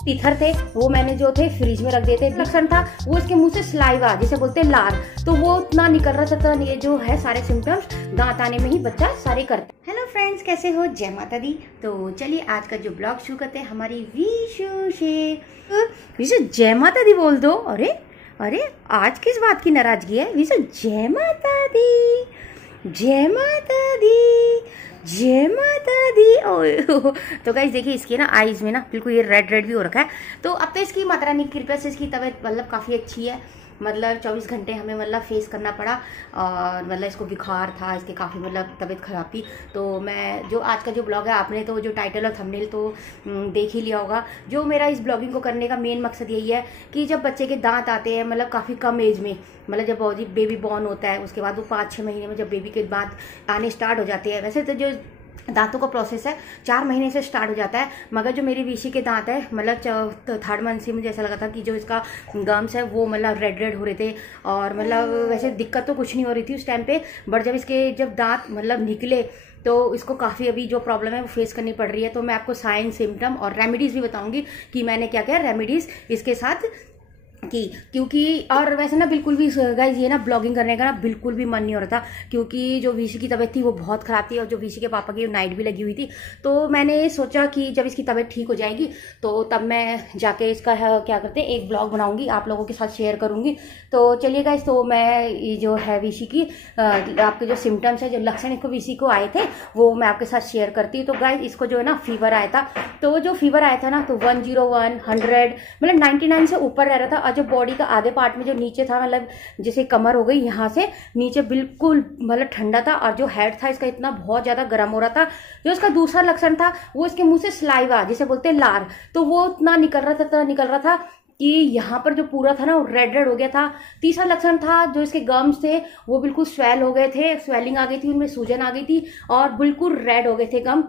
Teether थे वो मैंने जो थे फ्रिज में रख दिए थे। लक्षण था वो इसके मुंह से स्लाइवा जिसे बोलते हैं लार, तो वो उतना निकल रहा था। ये जो है सारे सिम्टम्स दांत आने में ही बच्चा सारे करता है। हेलो फ्रेंड्स, कैसे हो? जय माता दी। तो चलिए आज का जो ब्लॉग शुरू करते हैं हमारी विशु से। विशु जय माता दी बोल दो। अरे अरे आज किस बात की नाराजगी है? विशु जय माता दी, जय माता दी, जय माता दी। तो गाइस देखिए इसकी ना आईज में ना बिल्कुल ये रेड रेड भी हो रखा है। तो अब तो इसकी माता रानी की कृपा से इसकी तबीयत मतलब काफ़ी अच्छी है। मतलब 24 घंटे हमें मतलब फेस करना पड़ा और मतलब इसको बुखार था, इसके काफ़ी मतलब तबीयत खराब थी। तो मैं जो आज का जो ब्लॉग है आपने तो जो टाइटल और थंबनेल तो देख ही लिया होगा। जो मेरा इस ब्लॉगिंग को करने का मेन मकसद यही है कि जब बच्चे के दांत आते हैं मतलब काफ़ी कम एज में, मतलब जब बेबी बॉर्न होता है उसके बाद वो 5-6 महीने में जब बेबी के दांत आने स्टार्ट हो जाते हैं। वैसे तो जो दांतों का प्रोसेस है 4 महीने से स्टार्ट हो जाता है, मगर जो मेरी विशी के दांत है मतलब 3rd मंथ से मुझे ऐसा लगा था कि जो इसका गम्स है वो मतलब रेड रेड हो रहे थे। और मतलब वैसे दिक्कत तो कुछ नहीं हो रही थी उस टाइम पे, बट जब दांत मतलब निकले तो इसको काफ़ी अभी जो प्रॉब्लम है वो फेस करनी पड़ रही है। तो मैं आपको साइन, सिम्टम और रेमेडीज़ भी बताऊंगी कि मैंने क्या क्या रेमेडीज़ इसके साथ की। क्योंकि और वैसे ना बिल्कुल भी गाइस ये ना ब्लॉगिंग करने का ना बिल्कुल भी मन नहीं हो रहा था, क्योंकि जो विशी की तबीयत थी वो बहुत ख़राब थी और जो विशी के पापा की नाइट भी लगी हुई थी। तो मैंने सोचा कि जब इसकी तबीयत ठीक हो जाएगी तो तब मैं जाके इसका क्या करते हैं एक ब्लॉग बनाऊंगी, आप लोगों के साथ शेयर करूंगी। तो चलिए गाइस, तो मैं ये जो है विशी की आपके जो सिम्टम्स है, जो लक्षण इसको विशी को आए थे वो मैं आपके साथ शेयर करती हूँ। तो गाइस इसको जो है ना फीवर आया था, तो जो फीवर आया था ना तो 101, 100 मतलब 99 से ऊपर रह रहा था। और जो बॉडी का आधे पार्ट में जो नीचे था मतलब जैसे कमर हो गई यहाँ से नीचे बिल्कुल मतलब ठंडा था। और जो हेड था इसका इतना बहुत ज्यादा गर्म हो रहा था। जो इसका दूसरा लक्षण था वो इसके मुंह से स्लाइवा जिसे बोलते हैं लार, तो वो इतना निकल रहा था कि यहाँ पर जो पूरा था ना वो रेड रेड हो गया था। तीसरा लक्षण था जो इसके गम्स थे वो बिल्कुल स्वेल हो गए थे, स्वेलिंग आ गई थी, उनमें सूजन आ गई थी और बिल्कुल रेड हो गए थे गम।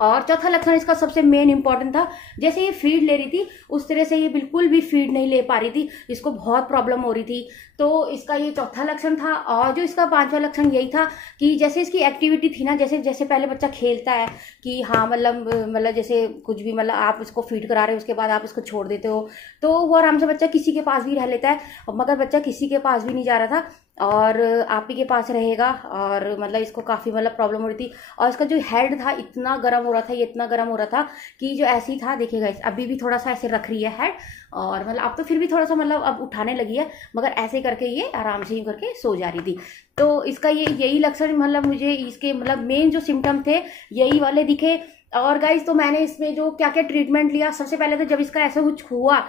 और चौथा लक्षण इसका सबसे मेन इंपॉर्टेंट था, जैसे ये फीड ले रही थी उस तरह से ये बिल्कुल भी फीड नहीं ले पा रही थी, इसको बहुत प्रॉब्लम हो रही थी। तो इसका ये चौथा लक्षण था। और जो इसका 5वां लक्षण यही था कि जैसे इसकी एक्टिविटी थी ना, जैसे जैसे पहले बच्चा खेलता है कि हाँ मतलब जैसे कुछ भी मतलब आप उसको फीड करा रहे हो उसके बाद आप उसको छोड़ देते हो तो वो आराम से बच्चा किसी के पास भी रह लेता है, मगर बच्चा किसी के पास भी नहीं जा रहा था और आप ही के पास रहेगा। और मतलब इसको काफ़ी मतलब प्रॉब्लम हो रही थी। और इसका जो हेड था इतना गर्म हो रहा था, ये इतना गर्म हो रहा था कि जो ऐसे ही था, देखिएगा अभी भी थोड़ा सा ऐसे रख रही है हेड और मतलब अब तो फिर भी थोड़ा सा मतलब अब उठाने लगी है, मगर ऐसे करके ये आराम से ही करके सो जा रही थी। तो इसका यही लक्षण मतलब मुझे इसके मतलब मेन जो सिम्टम थे यही वाले दिखे। और गाइज तो मैंने इसमें जो क्या क्या ट्रीटमेंट लिया, सबसे पहले तो जब इसका ऐसा कुछ हुआ,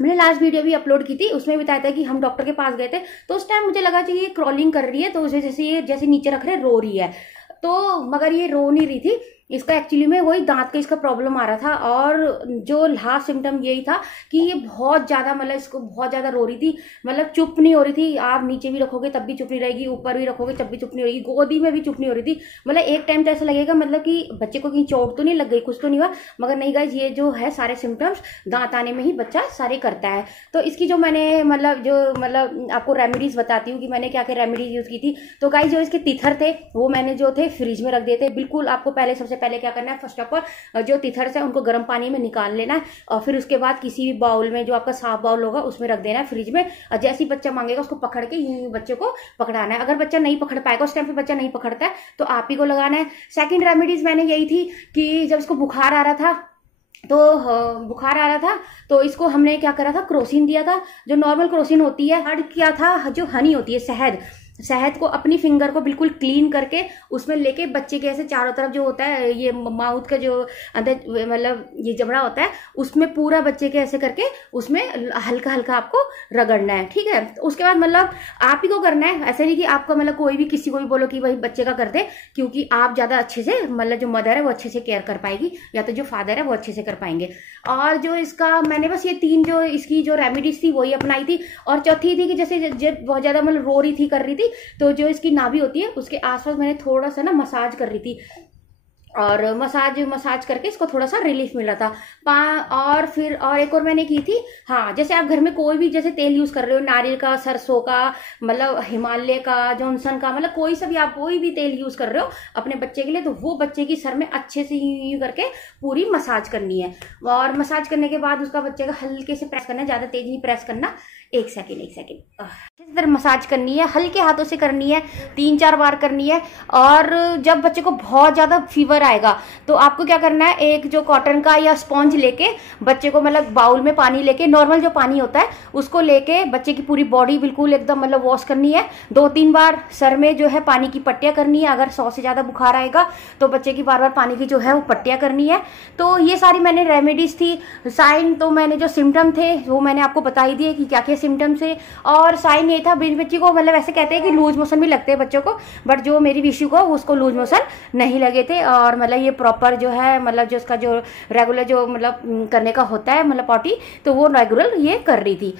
मैंने लास्ट वीडियो भी अपलोड की थी, उसमें बताया था कि हम डॉक्टर के पास गए थे। तो उस टाइम मुझे लगा कि ये क्रॉलिंग कर रही है तो उस वजह से ये जैसे नीचे रख रहे रो रही है, तो मगर ये रो नहीं रही थी। इसका एक्चुअली में वही दांत का इसका प्रॉब्लम आ रहा था। और जो लास्ट सिम्टम यही था कि ये बहुत ज्यादा मतलब इसको बहुत ज्यादा रो रही थी, मतलब चुप नहीं हो रही थी। आप नीचे भी रखोगे तब भी चुप नहीं रहेगी, ऊपर भी रखोगे तब भी चुप नहीं रहेगी, गोदी में भी चुप नहीं हो रही थी। मतलब एक टाइम तो ऐसा लगेगा मतलब कि बच्चे को कहीं चोट तो नहीं लग गई, कुछ तो नहीं हुआ, मगर नहीं गाइस ये जो है सारे सिम्टम्स दांत आने में ही बच्चा सारे करता है। तो इसकी जो मैंने मतलब आपको रेमेडीज बताती हूँ कि मैंने क्या क्या रेमेडीज यूज की थी। तो गाइस जो इसके टीथर थे वो मैंने जो थे फ्रिज में रख दिए थे। बिल्कुल आपको सबसे पहले क्या करना है, फर्स्ट ऑफ ऑल जो टीथर्स है उनको गर्म पानी में निकाल लेना है और फिर उसके बाद किसी भी बाउल में जो आपका साफ बाउल होगा उसमें रख देना है फ्रिज में। और जैसे ही बच्चा मांगेगा उसको पकड़ के यूं बच्चे को पकड़ाना है। अगर बच्चा नहीं पकड़ पाएगा, उस टाइम पे बच्चा नहीं पकड़ता है तो आप ही को लगाना है। सेकंड रेमेडीज मैंने यही थी कि जब इसको बुखार आ रहा था तो इसको हमने क्या करा था, क्रोसिन दिया था, जो नॉर्मल क्रोसिन होती है। हर्ड किया था जो हनी होती है, शहद को अपनी फिंगर को बिल्कुल क्लीन करके उसमें लेके बच्चे के ऐसे चारों तरफ जो होता है ये माउथ का जो अंदर मतलब ये जबड़ा होता है उसमें पूरा बच्चे के ऐसे करके उसमें हल्का हल्का आपको रगड़ना है, ठीक है। तो उसके बाद मतलब आप ही को करना है, ऐसे नहीं कि आपको मतलब कोई भी किसी को भी बोलो कि भाई बच्चे का कर दे, क्योंकि आप ज्यादा अच्छे से मतलब जो मदर है वो अच्छे से केयर कर पाएगी या तो जो फादर है वो अच्छे से कर पाएंगे। और जो इसका मैंने बस ये 3 जो इसकी जो रेमेडीज थी वही अपनाई थी। और चौथी थी कि जैसे बहुत ज्यादा मतलब रो रही थी, कर रही थी, तो जो इसकी नाभि होती है उसके आसपास मैंने थोड़ा सा ना मसाज कर रही थी। और मसाज करके इसको थोड़ा सा रिलीफ मिल रहा था। और फिर और एक और मैंने की थी, हाँ, जैसे आप घर में कोई भी जैसे तेल यूज कर रहे हो, नारियल का, सरसों का, मतलब हिमालय का, जॉनसन का, मतलब कोई सा भी आप कोई भी तेल यूज कर रहे हो अपने बच्चे के लिए, तो वो बच्चे की सर में अच्छे से यूं करके पूरी मसाज करनी है। और मसाज करने के बाद उसका बच्चे का हल्के से प्रेस करना है, ज्यादा तेज नहीं प्रेस करना। एक सेकेंड इस तरह मसाज करनी है, हल्के हाथों से करनी है, 3-4 बार करनी है। और जब बच्चे को बहुत ज्यादा फीवर आएगा तो आपको क्या करना है, एक जो कॉटन का या स्पॉन्ज लेके बच्चे को, मतलब बाउल में पानी लेके, नॉर्मल जो पानी होता है उसको लेके बच्चे की पूरी बॉडी बिल्कुल एकदम मतलब वॉश करनी है। 2-3 बार सर में जो है पानी की पट्टियां करनी है। अगर 100 से ज्यादा बुखार आएगा तो बच्चे की बार बार पानी की जो है वो पट्टियां करनी है। तो ये सारी मैंने रेमेडीज थी। साइन तो मैंने जो सिम्टम थे वो मैंने आपको बता ही दिए कि क्या क्या सिम्टम्स है। और साइन ये था, बच्ची को मतलब ऐसे कहते हैं कि लूज मोशन भी लगते हैं बच्चों को, बट जो मेरी विशु को उसको लूज मोशन नहीं लगे थे। और मतलब ये प्रॉपर जो है, मतलब जो उसका जो रेगुलर जो मतलब करने का होता है, मतलब पॉटी, तो वो रेगुलर ये कर रही थी।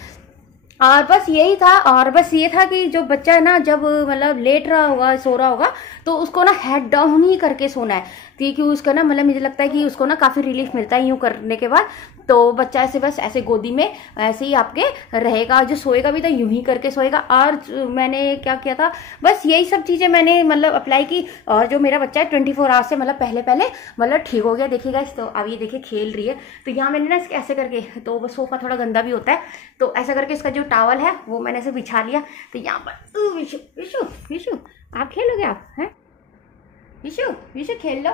और बस यही था। और बस ये था कि जो बच्चा है ना, जब मतलब लेट रहा होगा, सो रहा होगा, तो उसको ना हेड डाउन ही करके सोना है, क्योंकि उसका ना मतलब मुझे लगता है कि उसको ना काफी रिलीफ मिलता है यूं करने के बाद। तो बच्चा ऐसे बस ऐसे गोदी में ऐसे ही आपके रहेगा, जो सोएगा भी तो यूं ही करके सोएगा। और मैंने क्या किया था, बस यही सब चीजें मैंने मतलब अप्लाई की। और जो मेरा बच्चा है 24 आवर्स से मतलब पहले मतलब ठीक हो गया। देखिएगा, तो अब ये देखिए खेल रही है। तो यहाँ मैंने ना इसके ऐसे करके, तो वो सोफा थोड़ा गंदा भी होता है, तो ऐसा करके इसका जो टॉवल है वो मैंने ऐसे बिछा लिया। तो यहाँ पर विशु विशु विशु आप खेलोगे, आप हैं विशु खेल लो।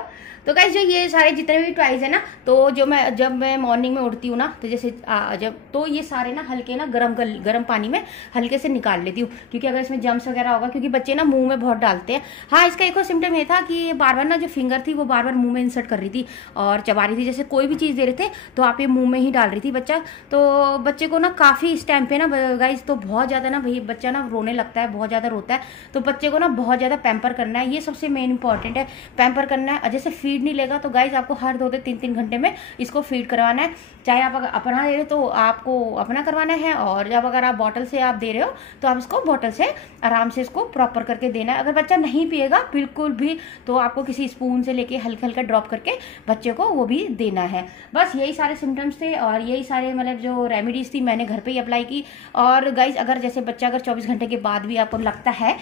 तो गाइस, जो ये सारे जितने भी टॉयज है ना, तो जो मैं जब मैं मॉर्निंग में उठती हूँ ना, तो जैसे जब तो ये सारे ना हल्के ना गर्म पानी में हल्के से निकाल लेती हूँ, क्योंकि अगर इसमें जम्स वगैरह होगा, क्योंकि बच्चे ना मुंह में बहुत डालते हैं। हाँ, इसका एक और सिम्टम ये था कि बार बार ना जो फिंगर थी वो बार बार मुंह में इंसर्ट कर रही थी और चबा रही थी। जैसे कोई भी चीज़ दे रहे थे तो आप ये मुंह में ही डाल रही थी बच्चा। तो बच्चे को ना काफ़ी इस टाइम पे ना गाइस, तो बहुत ज़्यादा ना भाई बच्चा ना रोने लगता है, बहुत ज़्यादा रोता है। तो बच्चे को ना बहुत ज़्यादा पैम्पर करना है, ये सबसे मेन इंपॉर्टेंट है, पैम्पर करना है। जैसे फीड नहीं लेगा तो गाइस आपको हर 2 से 3 घंटे में इसको फीड करवाना है। चाहे आप अगर अपना दे रहे हो तो आपको अपना करवाना है, और जब अगर आप बॉटल से आप दे रहे हो तो आप इसको बॉटल से आराम से इसको प्रॉपर करके देना है। अगर बच्चा नहीं पिएगा बिल्कुल भी, तो आपको किसी स्पून से लेके हल्का हल्का ड्रॉप करके बच्चे को वो भी देना है। बस यही सारे सिम्टम्स थे और यही सारे मतलब जो रेमेडीज थी मैंने घर पे ही अप्लाई की। और गाइस, अगर जैसे बच्चा अगर 24 घंटे के बाद भी आपको लगता है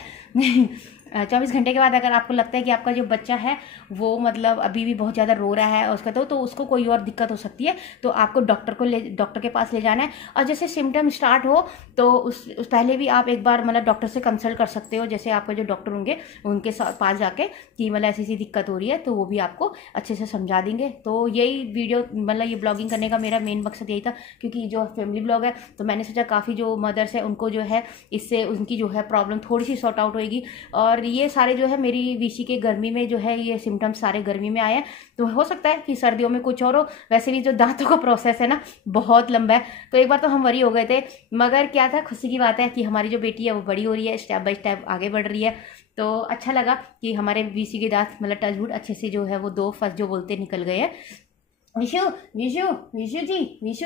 24 घंटे के बाद अगर आपको लगता है कि आपका जो बच्चा है वो मतलब अभी भी बहुत ज़्यादा रो रहा है उसका, तो उसको कोई और दिक्कत हो सकती है, तो आपको डॉक्टर के पास ले जाना है। और जैसे सिम्टम स्टार्ट हो तो उस पहले भी आप एक बार मतलब डॉक्टर से कंसल्ट कर सकते हो। जैसे आपका जो डॉक्टर होंगे उनके पास जाके कि मतलब ऐसी दिक्कत हो रही है, तो वो भी आपको अच्छे से समझा देंगे। तो यही वीडियो मतलब ये ब्लॉगिंग करने का मेरा मेन मकसद यही था, क्योंकि जो फैमिली ब्लॉग है तो मैंने सोचा काफ़ी जो मदर्स है उनको जो है इससे उनकी जो है प्रॉब्लम थोड़ी सी सॉर्ट आउट होएगी। और ये सारे जो है मेरी विशी के गर्मी में जो है ये सिम्टम्स सारे गर्मी में आए हैं, तो हो सकता है कि सर्दियों में कुछ और हो। वैसे भी जो दांतों का प्रोसेस है ना बहुत लंबा है, तो एक बार तो हम वरी हो गए थे, मगर क्या था, खुशी की बात है कि हमारी जो बेटी है वो बड़ी हो रही है, स्टेप बाय स्टेप आगे बढ़ रही है। तो अच्छा लगा कि हमारे विशी के दांत मतलब टचवुड अच्छे से जो है वो 2 फर्स्ट जो बोलते निकल गए हैं। विशु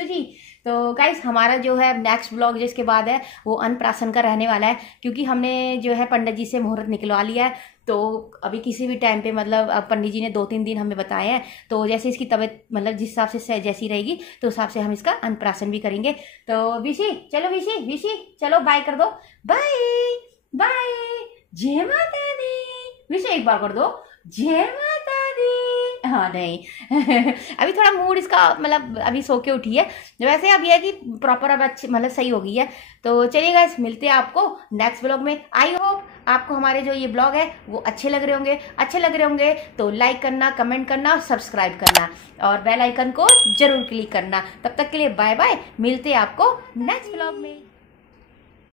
जी। तो गाइस, हमारा जो है नेक्स्ट ब्लॉग जिसके बाद है वो अन्नप्राशन का रहने वाला है, क्योंकि हमने जो है पंडित जी से मुहूर्त निकलवा लिया है। तो अभी किसी भी टाइम पे मतलब पंडित जी ने 2-3 दिन हमें बताए हैं, तो जैसे इसकी तबीयत मतलब जिस हिसाब से जैसी रहेगी तो उस हिसाब से हम इसका अन्नप्राशन भी करेंगे। तो विशी चलो बाय कर दो, बाय जय माता दी। विशी एक बार कर दो, जय माता दी। हाँ नहीं अभी थोड़ा मूड इसका मतलब अभी सो के उठी है, वैसे अब यह है कि प्रॉपर अब अच्छी मतलब सही हो गई है। तो चलिए गाइस, मिलते हैं आपको नेक्स्ट ब्लॉग में। आई होप आपको हमारे जो ये ब्लॉग है वो अच्छे लग रहे होंगे तो लाइक करना, कमेंट करना, सब्सक्राइब करना और बेल आइकन को जरूर क्लिक करना। तब तक के लिए बाय बाय, मिलते हैं आपको नेक्स्ट ब्लॉग में।